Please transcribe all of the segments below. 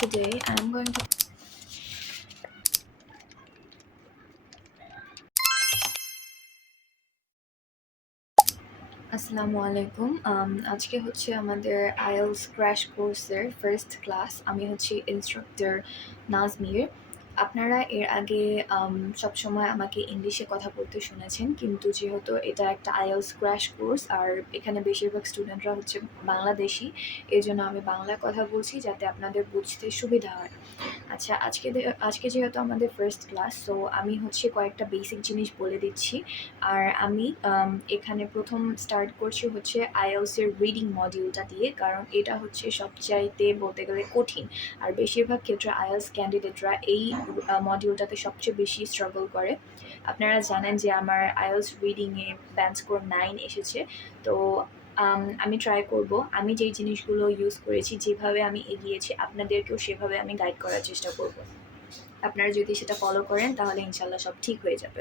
Today I'm going to আসসালামু আলাইকুম। আজকে হচ্ছে আমাদের আইএলস ক্র্যাশ কোর্সের ফার্স্ট ক্লাস। আমি হচ্ছি ইনস্ট্রাক্টর নাজমির। আপনারা এর আগে সবসময় আমাকে ইংলিশে কথা বলতে শুনেছেন, কিন্তু যেহেতু এটা একটা আইএলস ক্র্যাশ কোর্স আর এখানে বেশিরভাগ স্টুডেন্টরা হচ্ছে বাংলাদেশি, এই জন্য আমি বাংলায় কথা বলছি যাতে আপনাদের বুঝতে সুবিধা হয়। আচ্ছা, আজকে যেহেতু আমাদের ফার্স্ট ক্লাস, সো আমি হচ্ছে কয়েকটা বেসিক জিনিস বলে দিচ্ছি। আর আমি এখানে প্রথম স্টার্ট করছি হচ্ছে আইএলসের রিডিং মডিউলটা দিয়ে, কারণ এটা হচ্ছে সবচাইতে বলতে গেলে কঠিন। আর বেশিরভাগ ক্ষেত্রে আইএলস ক্যান্ডিডেটরা এই মডিউলটাতে সবচেয়ে বেশি স্ট্রাগল করে। আপনারা জানেন যে আমার আইএলস রিডিংয়ে ব্যান্ড স্কোর 9 এসেছে। তো আমি ট্রাই করব আমি যেই জিনিসগুলো ইউজ করেছি, যেভাবে আমি এগিয়েছি, আপনাদেরকেও সেভাবে আমি গাইড করার চেষ্টা করব। আপনারা যদি সেটা ফলো করেন তাহলে ইনশাল্লাহ সব ঠিক হয়ে যাবে।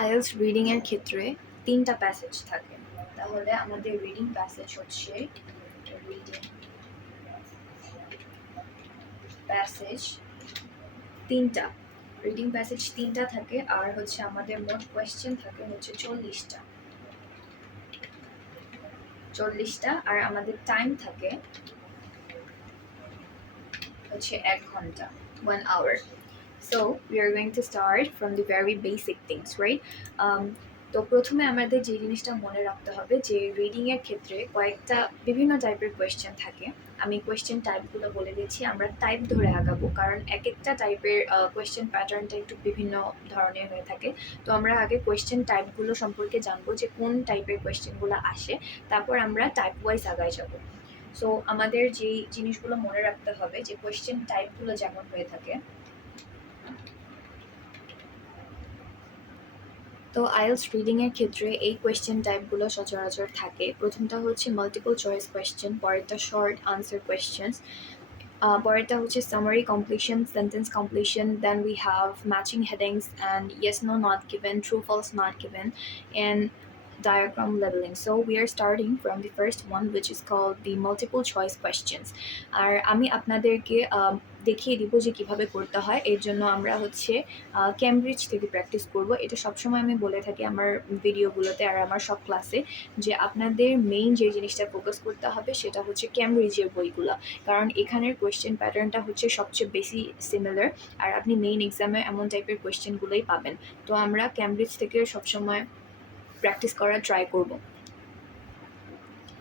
আইএলস রিডিংয়ের ক্ষেত্রে 3টা প্যাসেজ থাকে। তাহলে আমাদের রিডিং প্যাসেজ হচ্ছে রিডিং প্যাসেজ 3টা। রিডিং প্যাসেজ 3টা থাকে, আর হচ্ছে আমাদের মোট কোয়েশ্চেন থাকে হচ্ছে 40টা, আর আমাদের টাইম থাকে হচ্ছে 1 ঘন্টা, 1 hour. So we are going to start from the very basic things, right? তো প্রথমে আমাদের যে জিনিসটা মনে রাখতে হবে যে রিডিংয়ের ক্ষেত্রে কয়েকটা বিভিন্ন টাইপের কোয়েশ্চেন থাকে। আমি কোয়েশ্চেন টাইপগুলো বলে দিচ্ছি, আমরা টাইপ ধরে আগাবো, কারণ এক একটা টাইপের কোয়েশ্চেন প্যাটার্নটা একটু বিভিন্ন ধরনের হয়ে থাকে। তো আমরা আগে কোয়েশ্চেন টাইপগুলো সম্পর্কে জানবো যে কোন টাইপের কোয়েশ্চেনগুলো আসে, তারপর আমরা টাইপ ওয়াইজ আগায় যাবো। সো আমাদের যেই জিনিসগুলো মনে রাখতে হবে যে কোয়েশ্চেন টাইপগুলো যেমন হয়ে থাকে। তো আইএলস রিডিংয়ের ক্ষেত্রে এই কোয়েশ্চেন টাইপগুলো সচরাচর থাকে। প্রথমটা হচ্ছে মাল্টিপল চয়েস কোয়েশ্চেন, পরেরটা শর্ট আনসার কোয়েশ্চেন্স, পরেরটা হচ্ছে summary completion, sentence completion, then we have matching headings and yes no not given, true false not given, and diagram leveling. So we are starting from the first one, which is called the multiple choice questions. আর আমি আপনাদেরকে দেখিয়ে দিব যে কিভাবে করতে হয়। এর জন্য আমরা হচ্ছে ক্যামব্রিজ থেকে প্র্যাকটিস করব। এটা সবসময় আমি বলে থাকি আমার ভিডিওগুলোতে আর আমার সব ক্লাসে, যে আপনাদের মেইন যে জিনিসটা ফোকাস করতে হবে সেটা হচ্ছে ক্যামব্রিজের বইগুলো, কারণ এখানের কোয়েশ্চেন প্যাটার্নটা হচ্ছে সবচেয়ে বেশি সিমিলার, আর আপনি মেইন এক্সামে এমন টাইপের কোয়েশ্চেনগুলোই পাবেন। তো আমরা ক্যামব্রিজ থেকে সবসময় প্র্যাকটিস করার ট্রাই করব।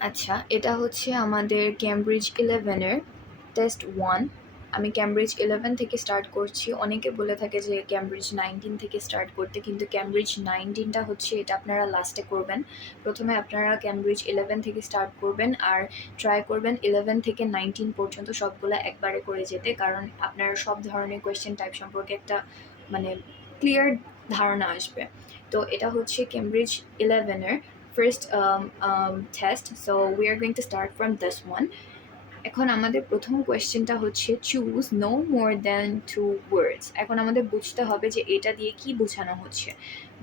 আচ্ছা, এটা হচ্ছে আমাদের ক্যামব্রিজ 11-এর টেস্ট 1। আমি ক্যামব্রিজ 11 থেকে স্টার্ট করছি। অনেকে বলে থাকে যে ক্যামব্রিজ 19 থেকে স্টার্ট করতে, কিন্তু ক্যামব্রিজ 19টা হচ্ছে এটা আপনারা লাস্টে করবেন। প্রথমে আপনারা ক্যামব্রিজ 11 থেকে স্টার্ট করবেন, আর ট্রাই করবেন 11 থেকে 19 পর্যন্ত সবগুলো একবারে করে যেতে, কারণ আপনারা সব ধরনের কোয়েশ্চেন টাইপ সম্পর্কে একটা মানে ক্লিয়ার ধারণা আসবে। তো এটা হচ্ছে Cambridge 11-এর first test. So we are going to start from this one. এখন আমাদের প্রথম কোয়েশ্চেনটা হচ্ছে choose no more than 2 words. এখন আমাদের বুঝতে হবে যে এটা দিয়ে কি বোঝানো হচ্ছে।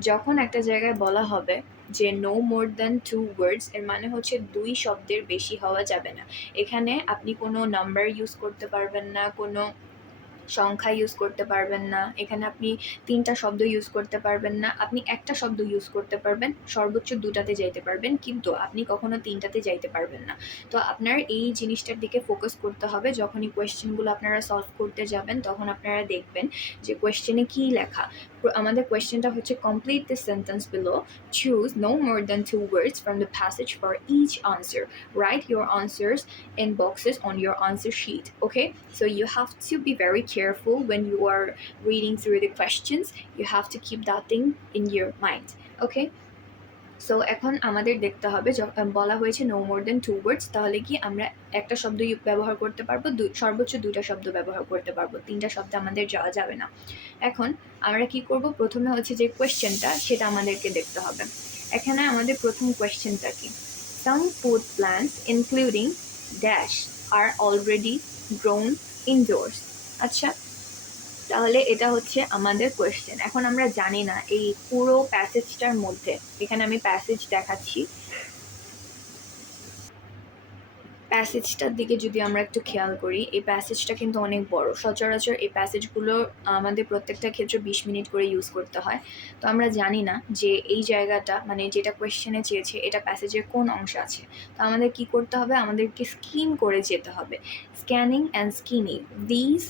যখন একটা জায়গায় বলা হবে যে নো মোর দ্যান 2 words, এর মানে হচ্ছে 2 শব্দের বেশি হওয়া যাবে না। এখানে আপনি কোনো নাম্বার ইউজ করতে পারবেন না, কোনো সংখ্যা ইউজ করতে পারবেন না, এখানে আপনি 3টা শব্দ ইউজ করতে পারবেন না, আপনি একটা শব্দ ইউজ করতে পারবেন, সর্বোচ্চ 2টাতে যাইতে পারবেন, কিন্তু আপনি কখনো 3টাতে যাইতে পারবেন না। তো আপনার এই জিনিসটার দিকে ফোকাস করতে হবে। যখনই কোয়েশ্চেনগুলো আপনারা সলভ করতে যাবেন তখন আপনারা দেখবেন যে কোয়েশ্চেনে কী লেখা। আমাদের কোয়েশ্চেনটা হচ্ছে complete this sentence below, choose no more than 2 words from the passage for each answer, write your answers in boxes on your answer sheet. Okay, so you have to be very careful when you are reading through the questions. You have to keep that thing in your mind. Okay, so এখন আমাদের দেখতে হবে বলা হয়েছে no more than 2 words, তাহলে কি আমরা একটা শব্দ ব্যবহার করতে পারবো, সর্বোচ্চ 2টা শব্দ ব্যবহার করতে পারবো, 3টা শব্দ আমাদের যাওয়া যাবে না। এখন আমরা কি করব, প্রথমে হচ্ছে যে কোয়েশ্চেনটা সেটা আমাদেরকে দেখতে হবে। এখানে আমাদের প্রথম কোয়েশ্চেনটা কি, some food plants including dash are already grown indoors. আচ্ছা, তাহলে এটা হচ্ছে আমাদের কোয়েশ্চেন। এখন আমরা জানি না এই পুরো প্যাসেজটার মধ্যে, এখানে আমি প্যাসেজ দেখাচ্ছি, প্যাসেজটার দিকে যদি আমরা একটু খেয়াল করি, এই প্যাসেজটা কিন্তু অনেক বড়। সচরাচর এই প্যাসেজগুলো আমাদের প্রত্যেকটা ক্ষেত্রে 20 মিনিট করে ইউজ করতে হয়। তো আমরা জানি না যে এই জায়গাটা মানে যেটা কোয়েশ্চেনে চেয়েছে এটা প্যাসেজের কোন অংশে আছে। তো আমাদের কি করতে হবে? আমাদেরকে স্কিম করে যেতে হবে। Scanning and skimming, this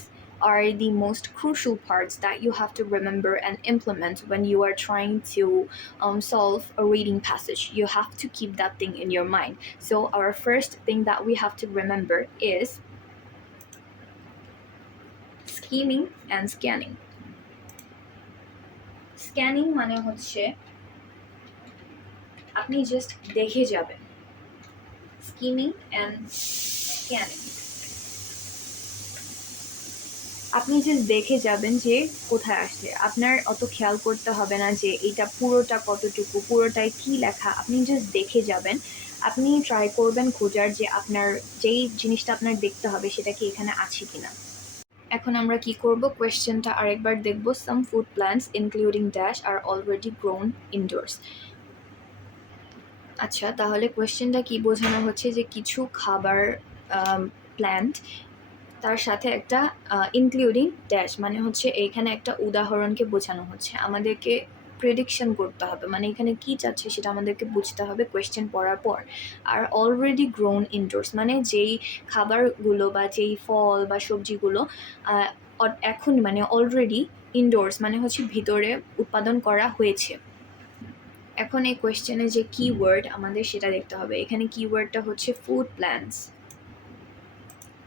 are the most crucial parts that you have to remember and implement when you are trying to solve a reading passage. You have to keep that thing in your mind. So our first thing that we have to remember is skimming and scanning. Scanning মানে হচ্ছে আপনি just দেখে যাবেন। Skimming and scanning, আপনি just দেখে যাবেন যে কোথায় আসছে। আপনার অত খেয়াল করতে হবে না যে এইটা পুরোটা কতটুকু, পুরোটায় কি লেখা। আপনি জাস্ট দেখে যাবেন। আপনি ট্রাই করবেন খোঁজার যে আপনার যেই জিনিসটা আপনার দেখতে হবে সেটা কি এখানে আছে কিনা। এখন আমরা কি করব? কোয়েশ্চেনটা আরেকবার দেখব। Some food plants including dash are already grown indoors. আচ্ছা, তাহলে কোয়েশ্চেনটা কি বোঝানো হচ্ছে যে কিছু খাবার প্ল্যান্ট তার সাথে একটা ইনক্লুডিং ড্যাশ মানে হচ্ছে এইখানে একটা উদাহরণকে বোঝানো হচ্ছে। আমাদেরকে প্রেডিকশন করতে হবে, মানে এখানে কি চাচ্ছে সেটা আমাদেরকে বুঝতে হবে কোয়েশ্চেন পড়ার পর। আর অলরেডি গ্রোন ইনডোরস মানে যেই খাবারগুলো বা যেই ফল বা সবজিগুলো এখন মানে অলরেডি ইনডোরস মানে হচ্ছে ভিতরে উৎপাদন করা হয়েছে। এখন এই কোয়েশ্চেনে যে কিওয়ার্ড আমাদের সেটা দেখতে হবে। এখানে কিওয়ার্ডটা হচ্ছে ফুড প্ল্যান্টস,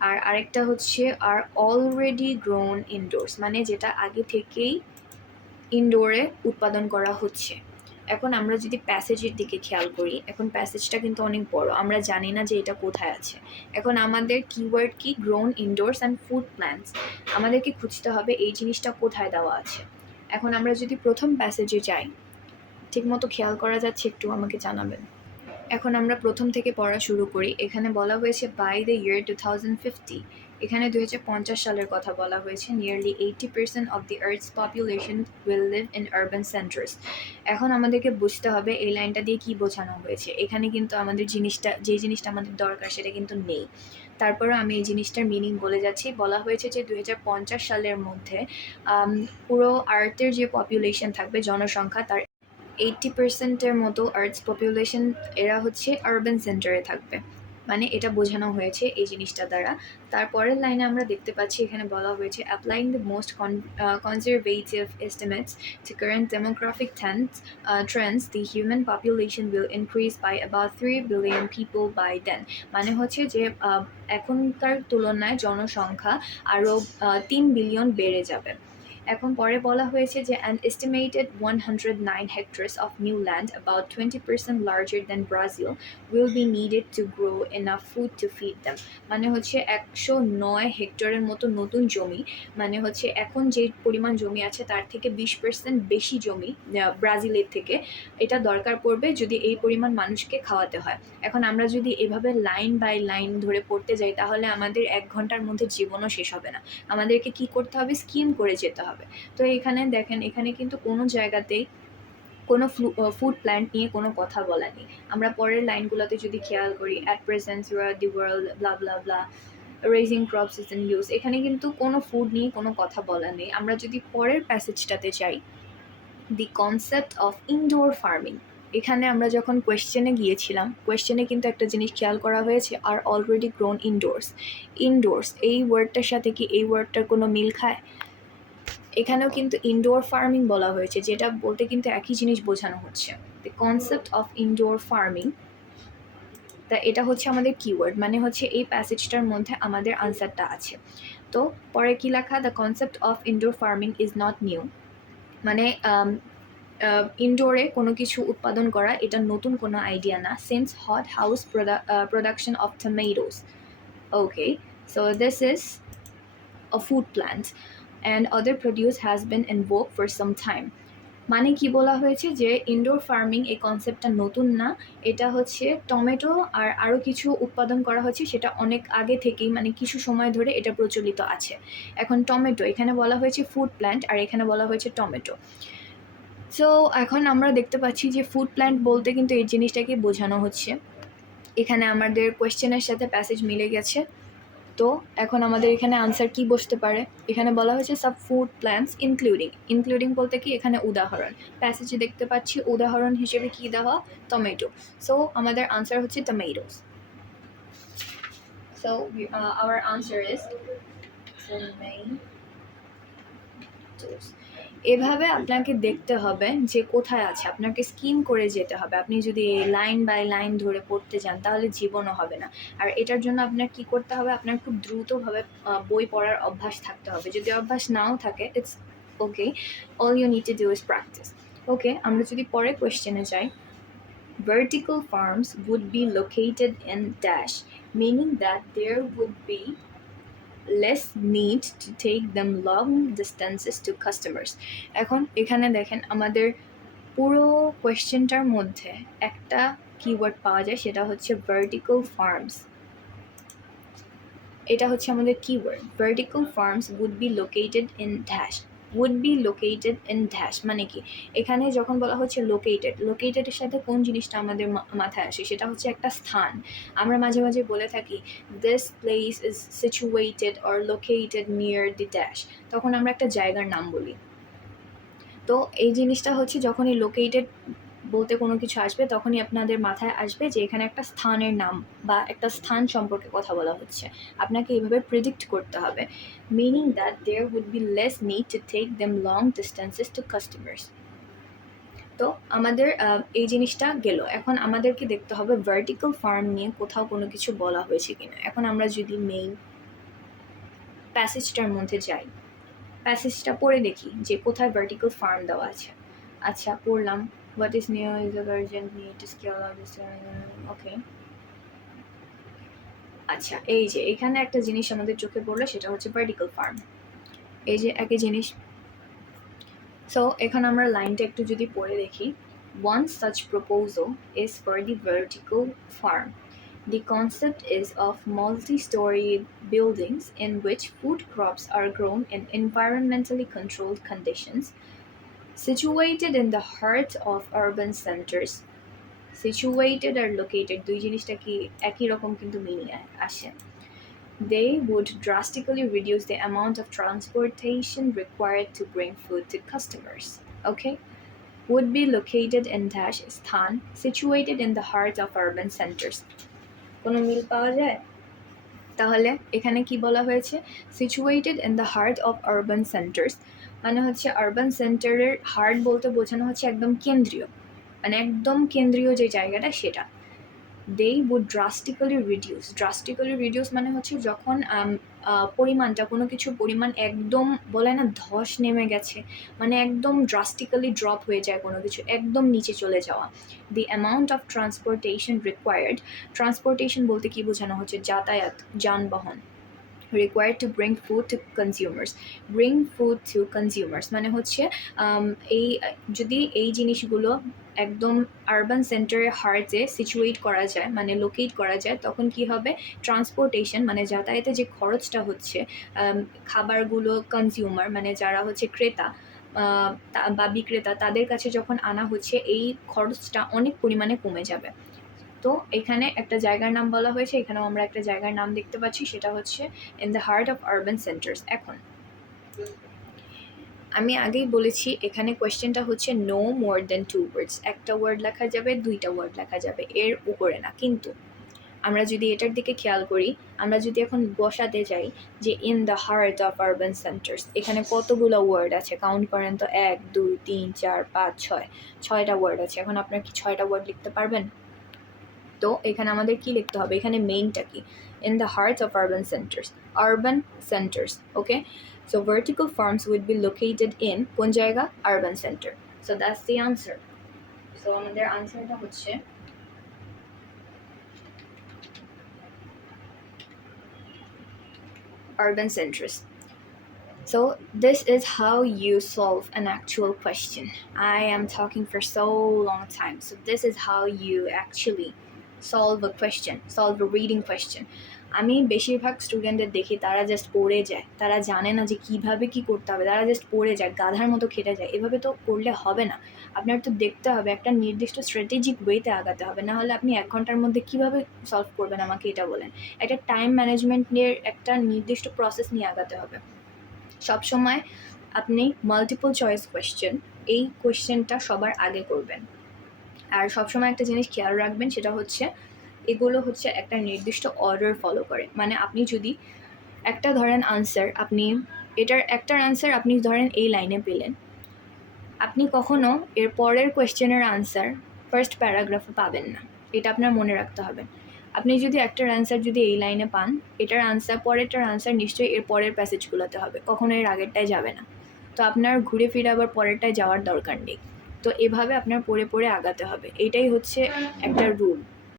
আর আরেকটা হচ্ছে আর অলরেডি গ্রোন ইনডোরস মানে যেটা আগে থেকেই ইনডোরে উৎপাদন করা হচ্ছে। এখন আমরা যদি প্যাসেজের দিকে খেয়াল করি, এখন প্যাসেজটা কিন্তু অনেক বড়, আমরা জানি না যে এটা কোথায় আছে। এখন আমাদের কিওয়ার্ড কি? Grown indoors and food plants. আমাদেরকে খুঁজতে হবে এই জিনিসটা কোথায় দেওয়া আছে। এখন আমরা যদি প্রথম প্যাসেজে যাই, ঠিকমতো খেয়াল করা যাচ্ছে একটু আমাকে জানাবেন। এখন আমরা প্রথম থেকে পড়া শুরু করি। এখানে বলা হয়েছে বাই দ্য ইয়ার 2050, এখানে 2050 সালের কথা বলা হয়েছে। Nearly 80% of the earth's population will live in urban centres. এখন আমাদেরকে বুঝতে হবে এই লাইনটা দিয়ে কি বোঝানো হয়েছে। এখানে কিন্তু আমাদের যে জিনিসটা আমাদের দরকার সেটা কিন্তু নেই। তারপরে আমি এই জিনিসটার মিনিং বলে যাচ্ছি। বলা হয়েছে যে 2050 সালের মধ্যে পুরো আর্থের যে পপুলেশন থাকবে, জনসংখ্যা, তার 80%-এর মতো আর্থস পপুলেশন এরা হচ্ছে আরবান সেন্টারে থাকবে। মানে এটা বোঝানো হয়েছে এই জিনিসটা দ্বারা। তারপরের লাইনে আমরা দেখতে পাচ্ছি এখানে বলা হয়েছে applying the most conservative estimates to current demographic trends the human population will increase by about 3 billion people by then. মানে হচ্ছে যে এখনকার তুলনায় জনসংখ্যা আরও 3 বিলিয়ন বেড়ে যাবে। এখন পরে বলা হয়েছে যে an estimated 109 hectares of new land, about 20% larger than Brazil, will be needed to grow enough food to feed them. মানে হচ্ছে 109 হেক্টরের মতো নতুন জমি, মানে হচ্ছে এখন যে পরিমাণ জমি আছে তার থেকে 20% বেশি জমি ব্রাজিলের থেকে এটা দরকার পড়বে যদি এই পরিমাণ মানুষকে খাওয়াতে হয়। এখন আমরা যদি এভাবে লাইন বাই লাইন ধরে পড়তে যাই তাহলে আমাদের 1 ঘন্টার মধ্যে জীবনও শেষ হবে না। আমাদেরকে কি করতে হবে? স্কিম করে যেতে হবে। তো এখানে দেখেন, এখানে কিন্তু কোনো জায়গাতেই কোনো ফুড প্ল্যান্ট নিয়ে কোনো কথা বলা নেই। আমরা পরের লাইনগুলোতে যদি খেয়াল করি, at present throughout the world blah blah blah raising crops is in use, এখানে কিন্তু কোনো ফুড নিয়ে কোনো কথা বলা নেই। আমরা যদি পরের প্যাসেজটাতে যাই, দি কনসেপ্ট অফ ইনডোর ফার্মিং, এখানে আমরা যখন কোয়েশ্চেনে গিয়েছিলাম, কোয়েশ্চেনে কিন্তু একটা জিনিস খেয়াল করা হয়েছে আর অলরেডি গ্রোন ইনডোরস। ইনডোরস এই ওয়ার্ডটার সাথে কি এই ওয়ার্ডটার কোনো মিল খায়? এখানেও কিন্তু ইনডোর ফার্মিং বলা হয়েছে, যেটা বলতে কিন্তু একই জিনিস বোঝানো হচ্ছে। The concept of indoor farming, তা এটা হচ্ছে আমাদের কিওয়ার্ড, মানে হচ্ছে এই প্যাসেজটার মধ্যে আমাদের আনসারটা আছে। তো পরে কি লেখা? The concept of indoor farming is not new, মানে ইনডোরে কোনো কিছু উৎপাদন করা এটা নতুন কোনো আইডিয়া না। Since hot house production of tomatoes, okay, so this is a food plant and other produce has been in vogue for some time. মানে কি বলা হয়েছে যে ইনডোর ফার্মিং এই কনসেপ্টটা নতুন না, এটা হচ্ছে টমেটো আর আরও কিছু উৎপাদন করা হচ্ছে, সেটা অনেক আগে থেকেই মানে কিছু সময় ধরে এটা প্রচলিত আছে। এখন টমেটো, এখানে বলা হয়েছে ফুড প্ল্যান্ট আর এখানে বলা হয়েছে টমেটো। সো এখন আমরা দেখতে পাচ্ছি যে ফুড প্ল্যান্ট বলতে কিন্তু এই জিনিসটাকে বোঝানো হচ্ছে এখানে আমাদের কোয়েশ্চেনের সাথে প্যাসেজ মিলে গেছে। তো এখন আমাদের এখানে আনসার কি বসতে পারে? এখানে বলা হয়েছে সাব ফুড প্ল্যান্টস ইনক্লুডিং বলতে কি এখানে উদাহরণ, প্যাসেজে দেখতে পাচ্ছি উদাহরণ হিসেবে কি দেওয়া, টমেটো। সো আমাদের আনসার হচ্ছে tomatoes. So our answer is tomatoes. এভাবে আপনাকে দেখতে হবে যে কোথায় আছে, আপনাকে স্কিম করে যেতে হবে। আপনি যদি লাইন বাই লাইন ধরে পড়তে যান তাহলে জীবনও হবে না। আর এটার জন্য আপনার কি করতে হবে, আপনার খুব দ্রুতভাবে বই পড়ার অভ্যাস থাকতে হবে। যদি অভ্যাস নাও থাকে, it's okay, all you need to do is practice. Okay, আমরা যদি পরে কোয়েশ্চেনে যাই, vertical farms would be located in dash, meaning that there would be less need to take them long distances to customers. এখন এখানে দেখেন আমাদের পুরো কোয়েশ্চেনটার মধ্যে একটা কিওয়ার্ড পাওয়া যায়, সেটা হচ্ছে ভার্টিক্যাল ফার্মস। এটা হচ্ছে আমাদের keyword. Vertical farms would be located in dash, would be located in dash মানে কি, এখানে যখন বলা হচ্ছে লোকেটেডের সাথে কোন জিনিসটা আমাদের মাথায় আসে, সেটা হচ্ছে একটা স্থান। আমরা মাঝে মাঝে বলে থাকি this place is situated or located near the dash, তখন আমরা একটা জায়গার নাম বলি। তো এই জিনিসটা হচ্ছে যখনই লোকেটেড বলতে কোনো কিছু আসবে তখনই আপনাদের মাথায় আসবে যে এখানে একটা স্থানের নাম বা একটা স্থান সম্পর্কে কথা বলা হচ্ছে। আপনাকে এইভাবে প্রেডিক্ট করতে হবে, meaning that there would be less need to take them long distances to customers. তো আমাদের এই জিনিসটা গেল। এখন আমাদেরকে দেখতে হবে ভার্টিক্যাল ফার্ম নিয়ে কোথাও কোনো কিছু বলা হয়েছে কিনা। এখন আমরা যদি মেইন প্যাসেজটার মধ্যে যাই, প্যাসেজটা পড়ে দেখি যে কোথায় ভার্টিক্যাল ফার্ম দেওয়া আছে। আচ্ছা, পড়লাম, what is new is a urgent need to scale out this ওকে। আচ্ছা, এই যে এখানে একটা জিনিস আমাদের চোখে পড়লো, সেটা হচ্ছে ভার্টিক্যাল ফার্ম। এই যে একই জিনিস। সো এখানে আমরা লাইনটা একটু যদি পড়ে দেখি, one such proposal is for the vertical farm. The concept is of multi-story buildings in which food crops are grown in environmentally controlled conditions, situated in the heart of urban centers. Situated R located দুই জিনিসটা কি একই রকম কিন্তু meaning আসে। They would drastically reduce the amount of transportation required to bring food to customers. Okay? Would be located in dash স্থান, situated in the heart of urban centers. কোনো মিল পাওয়া যায়? তাহলে এখানে কি বলা হয়েছে, situated in the heart of urban centres, মানে হচ্ছে আরবান সেন্টারের হার্ট বলতে বোঝানো হচ্ছে একদম কেন্দ্রীয়, মানে একদম কেন্দ্রীয় যে জায়গাটা সেটা। দে উড ড্রাস্টিক্যালি রিডিউস মানে হচ্ছে যখন পরিমাণটা, কোনো কিছু পরিমাণ একদম বলে না ধস নেমে গেছে, মানে একদম ড্রাস্টিক্যালি ড্রপ হয়ে যায়, কোনো কিছু একদম নিচে চলে যাওয়া। দি অ্যামাউন্ট অফ ট্রান্সপোর্টেশন বলতে কি বোঝানো হচ্ছে, যাতায়াত, যানবাহন। required to bring food to consumers মানে হচ্ছে এই যদি এই জিনিসগুলো একদম আরবান সেন্টারের হার্টে সিচুয়েট করা যায়, মানে লোকেট করা যায়, তখন কি হবে, ট্রান্সপোর্টেশন মানে যাতায়াতে যে খরচটা হচ্ছে, খাবারগুলো কনজিউমার মানে যারা হচ্ছে ক্রেতা বা বিক্রেতা, তাদের কাছে যখন আনা হচ্ছে এই খরচটা অনেক পরিমাণে কমে যাবে। তো এখানে একটা জায়গার নাম বলা হয়েছে, এখানেও আমরা একটা জায়গার নাম দেখতে পাচ্ছি, সেটা হচ্ছে in the heart of urban centres. এখন আমি আগেই বলেছি এখানে কোয়েশ্চেনটা হচ্ছে নো মোর দেন 2 words, একটা ওয়ার্ড লেখা যাবে, 2টা ওয়ার্ড লেখা যাবে, এর উপরে না। কিন্তু আমরা যদি এটার দিকে খেয়াল করি, আমরা যদি এখন বসাতে যাই যে in the heart of urban centres, এখানে কতগুলো ওয়ার্ড আছে কাউন্ট করেন তো, 1 2 3 4 5 6, 6টা ওয়ার্ড আছে। এখন আপনার কি 6টা ওয়ার্ড লিখতে পারবেন? তো এখানে আমাদের কি লিখতে হবে, এখানে মেইনটা কি, in the heart of urban centres. Okay, so vertical farms would be located in কোন জায়গা, urban centre. So that's the answer. So আমাদের আনসারটা হচ্ছে urban centers. So this is how you solve an actual question. I am talking for so long time. So this is how you actually solve a reading question. আমি বেশিরভাগ স্টুডেন্টদের দেখি তারা just পড়ে যায়, তারা জানে না যে কীভাবে কী করতে হবে, তারা জাস্ট পড়ে যায়, গাধার মতো খেটে যায়। এভাবে তো করলে হবে না। আপনার তো দেখতে হবে, একটা নির্দিষ্ট স্ট্র্যাটেজিক ওয়েতে আগাতে হবে, না হলে আপনি 1 ঘন্টার মধ্যে কীভাবে সলভ করবেন আমাকে এটা বলেন। একটা টাইম ম্যানেজমেন্ট নিয়ে একটা নির্দিষ্ট প্রসেস নিয়ে আগাতে হবে। সবসময় আপনি মাল্টিপল চয়েস কোয়েশ্চেন, এই কোয়েশ্চেনটা সবার আগে করবেন। আর সবসময় একটা জিনিস খেয়াল রাখবেন, সেটা হচ্ছে এগুলো হচ্ছে একটা নির্দিষ্ট অর্ডার ফলো করে। মানে আপনি যদি একটা ধরেন আনসার, আপনি এটার একটার আনসার আপনি ধরেন এই লাইনে পেলেন, আপনি কখনো এর পরের কোয়েশ্চেনের আনসার ফার্স্ট প্যারাগ্রাফে পাবেন না, এটা আপনার মনে রাখতে হবে। আপনি যদি একটার অ্যান্সার যদি এই লাইনে পান, এটার আনসার পরেরটার আনসার নিশ্চয়ই এর পরের প্যাসেজগুলোতে হবে, কখনো এর আগেরটায় যাবে না। তো আপনার ঘুরে ফিরে আবার পরেরটায় যাওয়ার দরকার নেই। তো এভাবে আপনার পড়ে পড়ে আগাতে হবে, এটাই হচ্ছে একটা রুল।